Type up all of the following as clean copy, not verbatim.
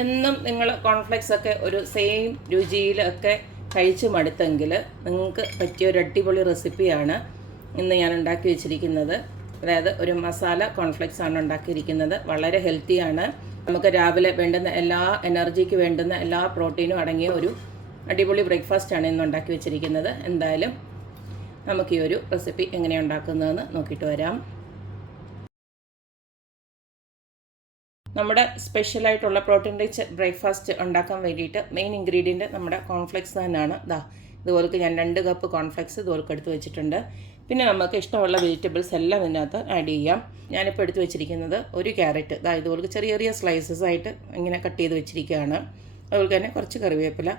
എന്നും നിങ്ങൾ കോൺഫ്ലെക്സ് ഒക്കെ ഒരു സെയിം രുചിയിലൊക്കെ കഴിച്ച് മടുത്തെങ്കിൽ നിങ്ങൾക്ക് പറ്റിയ ഒരു അടിപൊളി റെസിപ്പിയാണ് ഇന്ന് ഞാൻ ഉണ്ടാക്കി വെച്ചിരിക്കുന്നത്. അതായത് ഒരു മസാല കോൺഫ്ലെക്സ് ആണ് ഉണ്ടാക്കിയിരിക്കുന്നത്. വളരെ ഹെൽത്തിയാണ്. നമുക്ക് രാവിലെ വേണ്ടുന്ന എല്ലാ എനർജിക്ക് വേണ്ടുന്ന എല്ലാ പ്രോട്ടീനും അടങ്ങിയ ഒരു അടിപൊളി ബ്രേക്ക്ഫാസ്റ്റാണ് ഇന്ന് ഉണ്ടാക്കി വെച്ചിരിക്കുന്നത്. എന്തായാലും നമുക്ക് ഈ ഒരു റെസിപ്പി എങ്ങനെയാണ് ഉണ്ടാക്കുന്നതെന്ന് നോക്കിയിട്ട് വരാം. നമ്മുടെ സ്പെഷ്യലായിട്ടുള്ള പ്രോട്ടീൻ റിച്ച് ബ്രേക്ക്ഫാസ്റ്റ് ഉണ്ടാക്കാൻ വേണ്ടിയിട്ട് മെയിൻ ഇൻഗ്രീഡിയൻറ്റ് നമ്മുടെ കോൺഫ്ലെക്സ് തന്നെയാണ്. ഇതുപോലൊക്കെ ഞാൻ 2 കപ്പ് കോൺഫ്ലെക്സ് ഇതുപോലൊക്കെ എടുത്ത് വെച്ചിട്ടുണ്ട്. പിന്നെ നമുക്ക് ഇഷ്ടമുള്ള വെജിറ്റബിൾസ് എല്ലാം ഇതിനകത്ത് ആഡ് ചെയ്യാം. ഞാനിപ്പോൾ എടുത്ത് വെച്ചിരിക്കുന്നത് ഒരു ക്യാരറ്റ് ഇതുപോലെ ചെറിയ ചെറിയ സ്ലൈസസ് ആയിട്ട് ഇങ്ങനെ കട്ട് ചെയ്ത് വെച്ചിരിക്കുകയാണ്. അതുപോലെ തന്നെ കുറച്ച് കറിവേപ്പില,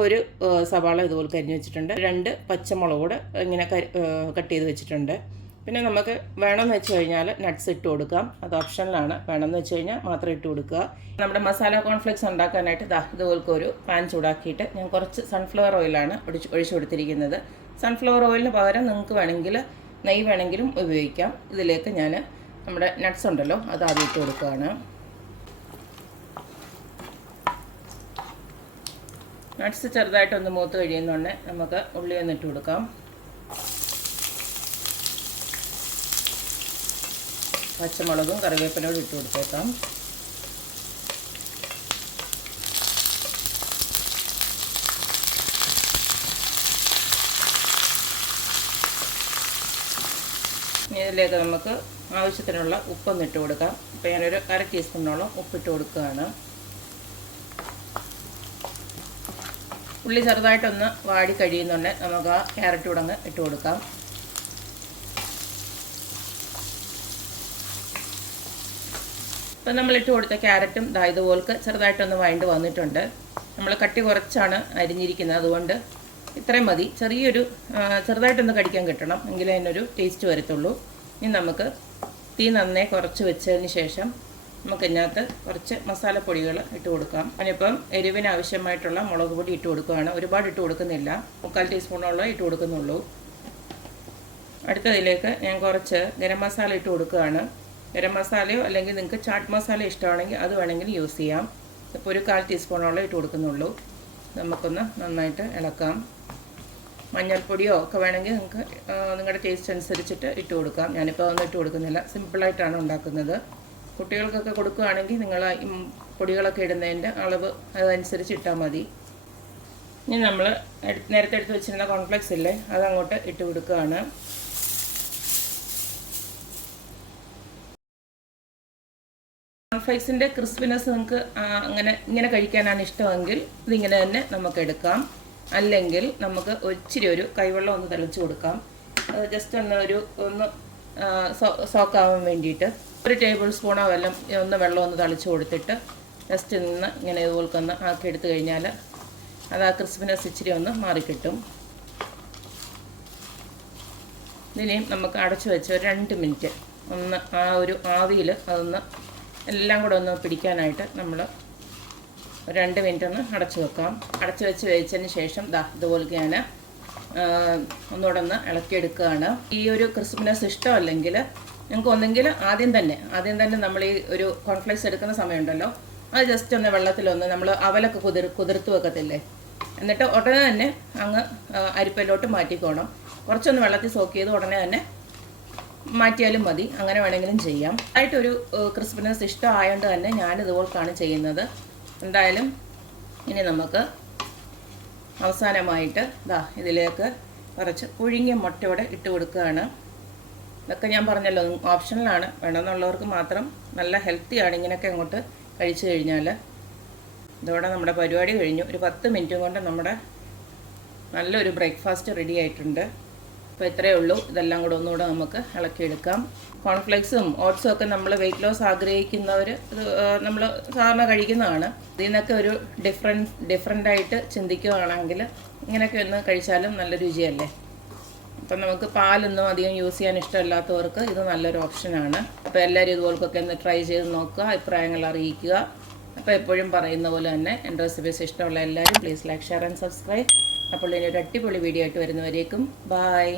ഒരു സവാള ഇതുപോലെ കരിഞ്ഞ് വെച്ചിട്ടുണ്ട്, 2 പച്ചമുളക് കൂടെ ഇങ്ങനെ കട്ട് ചെയ്ത് വെച്ചിട്ടുണ്ട്. പിന്നെ നമുക്ക് വേണമെന്ന് വെച്ച് കഴിഞ്ഞാൽ നട്ട്സ് ഇട്ട് കൊടുക്കാം. അത് ഓപ്ഷനിലാണ്. വേണമെന്ന് വെച്ച് കഴിഞ്ഞാൽ മാത്രം ഇട്ട് കൊടുക്കുക. നമ്മുടെ മസാല കോൺഫ്ലെക്സ് ഉണ്ടാക്കാനായിട്ട് ഇതുപോലത്തെ ഒരു പാൻ ചൂടാക്കിയിട്ട് ഞാൻ കുറച്ച് സൺഫ്ലവർ ഓയിലാണ് ഒഴിച്ചു കൊടുത്തിരിക്കുന്നത്. സൺഫ്ലവർ ഓയിലിന് പകരം നിങ്ങൾക്ക് വേണമെങ്കിൽ നെയ്യ് വേണമെങ്കിലും ഉപയോഗിക്കാം. ഇതിലേക്ക് ഞാൻ നമ്മുടെ നട്ട്സ് ഉണ്ടല്ലോ അത് ആദ്യം ഇട്ട് കൊടുക്കുകയാണ്. നട്ട്സ് ചെറുതായിട്ടൊന്ന് മൂത്ത് കഴിയുന്നുണ്ട് നമുക്ക് ഉള്ളി ഒന്ന് ഇട്ട് കൊടുക്കാം. പച്ചമുളകും കറിവേപ്പിലയോട് ഇട്ട് കൊടുത്തേക്കാം. ഇതിലേക്ക് നമുക്ക് ആവശ്യത്തിനുള്ള ഉപ്പൊന്ന് ഇട്ട് കൊടുക്കാം. അപ്പോൾ ഞാനൊരു 1/2 ടീസ്പൂണോളം ഉപ്പിട്ട് കൊടുക്കുകയാണ്. ഉള്ളി ചെറുതായിട്ടൊന്ന് വാടി കഴിയുന്നുണ്ട് നമുക്ക് ആ ക്യാരറ്റ് കൂടെ അങ്ങ് ഇട്ട് കൊടുക്കാം. ഇപ്പം നമ്മളിട്ട് കൊടുത്ത ക്യാരറ്റും ഇതുപോലൊക്കെ ചെറുതായിട്ടൊന്ന് വഴണ്ട് വന്നിട്ടുണ്ട്. നമ്മൾ കട്ടി കുറച്ചാണ് അരിഞ്ഞിരിക്കുന്നത്, അതുകൊണ്ട് ഇത്രയും മതി. ചെറുതായിട്ടൊന്ന് കടിക്കാൻ കിട്ടണം, എങ്കിലേ അതിനൊരു ടേസ്റ്റ് വരത്തുള്ളൂ. ഇനി നമുക്ക് തീ നന്നേ കുറച്ച് വെച്ചതിന് ശേഷം നമുക്ക് ഇതിനകത്ത് കുറച്ച് മസാലപ്പൊടികൾ ഇട്ട് കൊടുക്കാം. അതിനിപ്പം എരിവിന് ആവശ്യമായിട്ടുള്ള മുളക് പൊടി ഇട്ട് കൊടുക്കുകയാണ്. ഒരുപാട് ഇട്ട് കൊടുക്കുന്നില്ല, 3/4 ടീസ്പൂണോളം ഇട്ട് കൊടുക്കുന്നുള്ളൂ. അടുത്തതിലേക്ക് ഞാൻ കുറച്ച് ഗരം മസാല ഇട്ട് കൊടുക്കുകയാണ്. ഗരം മസാലയോ അല്ലെങ്കിൽ നിങ്ങൾക്ക് ചാട്ട് മസാല ഇഷ്ടമാണെങ്കിൽ അത് വേണമെങ്കിൽ യൂസ് ചെയ്യാം. ഇപ്പോൾ ഒരു 1/4 ടീസ്പൂണോളം ഇട്ട് കൊടുക്കുന്നുള്ളൂ. നമുക്കൊന്ന് നന്നായിട്ട് ഇളക്കാം. മഞ്ഞൾപ്പൊടിയോ ഒക്കെ വേണമെങ്കിൽ നിങ്ങൾക്ക് നിങ്ങളുടെ ടേസ്റ്റ് അനുസരിച്ചിട്ട് ഇട്ട് കൊടുക്കാം. ഞാനിപ്പോൾ അതൊന്നും ഇട്ട് കൊടുക്കുന്നില്ല, സിമ്പിളായിട്ടാണ് ഉണ്ടാക്കുന്നത്. കുട്ടികൾക്കൊക്കെ കൊടുക്കുകയാണെങ്കിൽ നിങ്ങൾ ഈ പൊടികളൊക്കെ ഇടുന്നതിൻ്റെ അളവ് അതനുസരിച്ച് ഇട്ടാൽ മതി. ഇനി നമ്മൾ നേരത്തെ എടുത്ത് വെച്ചിരുന്ന കോൺഫ്ലെക്സ് ഇല്ലേ അതങ്ങോട്ട് ഇട്ട് കൊടുക്കുകയാണ്. കോൺഫ്ലെക്സിൻ്റെ ക്രിസ്പിനെസ് നിങ്ങൾക്ക് ഇങ്ങനെ കഴിക്കാനാണ് ഇഷ്ടമെങ്കിൽ ഇതിങ്ങനെ തന്നെ നമുക്ക് എടുക്കാം. അല്ലെങ്കിൽ നമുക്ക് ഒരു കൈവെള്ളം ഒന്ന് തെളിച്ച് കൊടുക്കാം. അത് ജസ്റ്റ് ഒന്ന് സോക്കാവാൻ വേണ്ടിയിട്ട് 1 ടേബിൾ സ്പൂണോ വെള്ളം ഒന്ന് തളിച്ച് കൊടുത്തിട്ട് ജസ്റ്റ് ഇങ്ങനെ ഇതുപോലൊക്കെ ഒന്ന് ആക്കി എടുത്തു കഴിഞ്ഞാൽ അത് ആ ക്രിസ്പിനെസ് ഇച്ചിരി ഒന്ന് മാറിക്കിട്ടും. ഇതിനെയും നമുക്ക് അടച്ചു വെച്ച് 2 മിനിറ്റ് ഒന്ന് ആ ഒരു ആവിയിൽ അതൊന്ന് എല്ലാം കൂടെ ഒന്ന് പിടിക്കാനായിട്ട് നമ്മൾ 2 മിനിറ്റ് ഒന്ന് അടച്ചു വെക്കാം. അടച്ചു വെച്ച് വേവിച്ചതിന് ശേഷം ഇതുപോലെ ഞാൻ ഒന്നുകൂടെ ഒന്ന് ഇളക്കിയെടുക്കുകയാണ്. ഈ ഒരു ക്രിസ്പിനെസ് ഇഷ്ടമല്ലെങ്കിൽ നിങ്ങൾക്ക് ഒന്നെങ്കിൽ ആദ്യം തന്നെ നമ്മൾ ഈ ഒരു കോൺഫ്ലെക്സ് എടുക്കുന്ന സമയമുണ്ടല്ലോ അത് ജസ്റ്റ് ഒന്ന് വെള്ളത്തിലൊന്ന് നമ്മൾ അവലൊക്കെ കുതിർത്ത് വെക്കത്തില്ലേ, എന്നിട്ട് ഉടനെ തന്നെ അങ്ങ് അരിപ്പയിലോട്ട് മാറ്റിക്കോണം. കുറച്ചൊന്ന് വെള്ളത്തിൽ സോക്ക് ചെയ്ത് ഉടനെ തന്നെ മാറ്റിയാലും മതി. അങ്ങനെ വേണമെങ്കിലും ചെയ്യാം. ആയിട്ടൊരു ക്രിസ്പിനെസ് ഇഷ്ടമായതുകൊണ്ട് തന്നെ ഞാനിതുപോലെയാണ് ചെയ്യുന്നത്. എന്തായാലും ഇനി നമുക്ക് അവസാനമായിട്ട് ഇതിലേക്ക് കുറച്ച് പുഴുങ്ങിയ മുട്ടയോടെ ഇട്ട് കൊടുക്കുകയാണ്. ഇതൊക്കെ ഞാൻ പറഞ്ഞല്ലോ ഓപ്ഷനിലാണ്, വേണമെന്നുള്ളവർക്ക് മാത്രം. നല്ല ഹെൽത്തിയാണ് ഇങ്ങനെയൊക്കെ അങ്ങോട്ട് കഴിച്ചു കഴിഞ്ഞാൽ. ഇതോടെ നമ്മുടെ പരിപാടി കഴിഞ്ഞു. ഒരു 10 മിനിറ്റും കൊണ്ട് നമ്മുടെ നല്ലൊരു ബ്രേക്ക്ഫാസ്റ്റ് റെഡി ആയിട്ടുണ്ട്. അപ്പോൾ ഇത്രയേ ഉള്ളൂ. ഇതെല്ലാം കൂടെ ഒന്നുകൂടെ നമുക്ക് ഇളക്കിയെടുക്കാം. കോൺഫ്ലെക്സും ഓട്സും ഒക്കെ നമ്മൾ വെയിറ്റ് ലോസ് ആഗ്രഹിക്കുന്നവർ ഇത് നമ്മൾ സാധാരണ കഴിക്കുന്നതാണ്. ഇതിൽ നിന്നൊക്കെ ഒരു ഡിഫറെൻ്റായിട്ട് ചിന്തിക്കുകയാണെങ്കിൽ ഇങ്ങനെയൊക്കെ ഒന്ന് കഴിച്ചാലും നല്ല രുചിയല്ലേ. അപ്പം നമുക്ക് പാലൊന്നും അധികം യൂസ് ചെയ്യാൻ ഇഷ്ടമില്ലാത്തവർക്ക് ഇത് നല്ലൊരു ഓപ്ഷനാണ്. അപ്പോൾ എല്ലാവരും ഇതുപോലൊക്കെ ഒന്ന് ട്രൈ ചെയ്ത് നോക്കുക, അഭിപ്രായങ്ങൾ അറിയിക്കുക. അപ്പോൾ എപ്പോഴും പറയുന്ന പോലെ തന്നെ എൻ്റെ റെസിപ്പീസ് ഇഷ്ടമുള്ള എല്ലാവരും please like, share and subscribe. അപ്പോൾ ഇനി ഒരു അടിപൊളി വീഡിയോ ആയിട്ട് വരുന്നവരേക്കും ബൈ.